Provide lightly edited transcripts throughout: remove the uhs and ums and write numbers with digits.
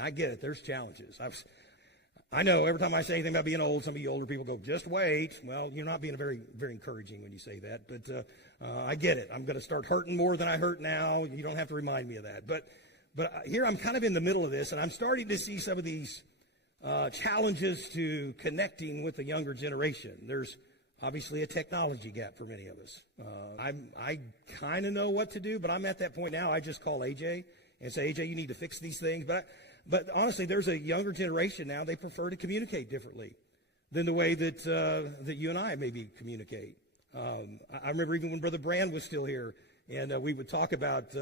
I get it. There's challenges. I know every time I say anything about being old, some of you older people go, just wait. Well, you're not being very, very encouraging when you say that, but I get it. I'm going to start hurting more than I hurt now. You don't have to remind me of that. But here I'm kind of in the middle of this, and I'm starting to see some of these challenges to connecting with the younger generation. There's obviously a technology gap for many of us. I kind of know what to do, but I'm at that point now. I just call AJ and say, AJ, you need to fix these things. But honestly, there's a younger generation now. They prefer to communicate differently than the way that you and I maybe communicate. I remember even when Brother Brand was still here, and we would talk about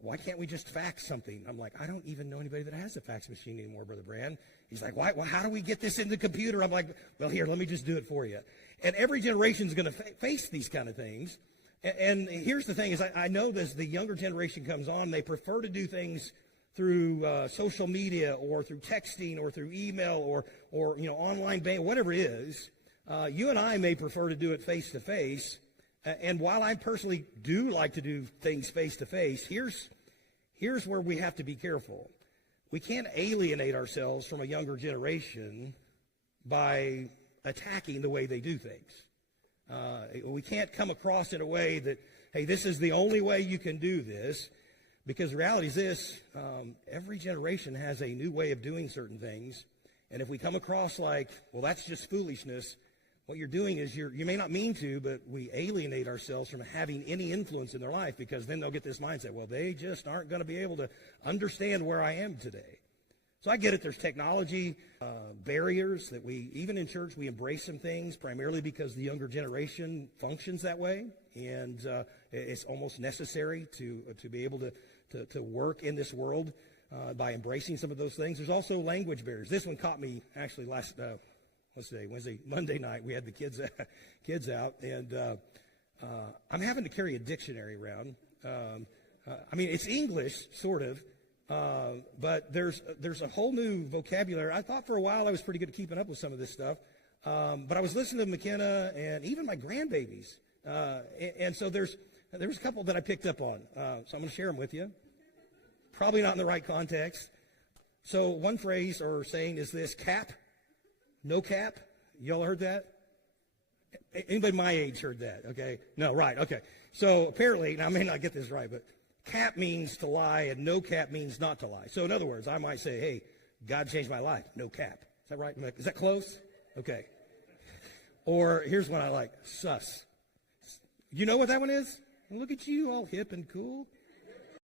why can't we just fax something? I'm like, I don't even know anybody that has a fax machine anymore, Brother Brand. He's like, why? How do we get this in the computer? I'm like, well, here, let me just do it for you. And every generation is going to face these kind of things. And here's the thing: is I know as the younger generation comes on, they prefer to do things through social media or through texting or through email or online banking, whatever it is. You and I may prefer to do it face to face. And while I personally do like to do things face to face, here's where we have to be careful. We can't alienate ourselves from a younger generation by attacking the way they do things. We can't come across in a way that, hey, this is the only way you can do this, because the reality is this: every generation has a new way of doing certain things, and if we come across like, well, that's just foolishness, what you're doing is you may not mean to, but we alienate ourselves from having any influence in their life, because then they'll get this mindset, well, they just aren't going to be able to understand where I am today. So I get it. There's technology barriers that even in church, we embrace some things primarily because the younger generation functions that way, and it's almost necessary to be able to work in this world by embracing some of those things. There's also language barriers. This one caught me actually last Monday night. We had the kids out, and I'm having to carry a dictionary around. It's English, sort of. But there's a whole new vocabulary. I thought for a while I was pretty good at keeping up with some of this stuff. But I was listening to McKenna and even my grandbabies. And so there was a couple that I picked up on. So I'm going to share them with you. Probably not in the right context. So one phrase or saying is this: cap, no cap. Y'all heard that? Anybody my age heard that? Okay. No, right. Okay. So apparently, now I may not get this right, but cap means to lie, and no cap means not to lie. So in other words, I might say, hey, God changed my life. No cap. Is that right? Is that close? Okay. Or here's one I like: sus. You know what that one is? Look at you, all hip and cool.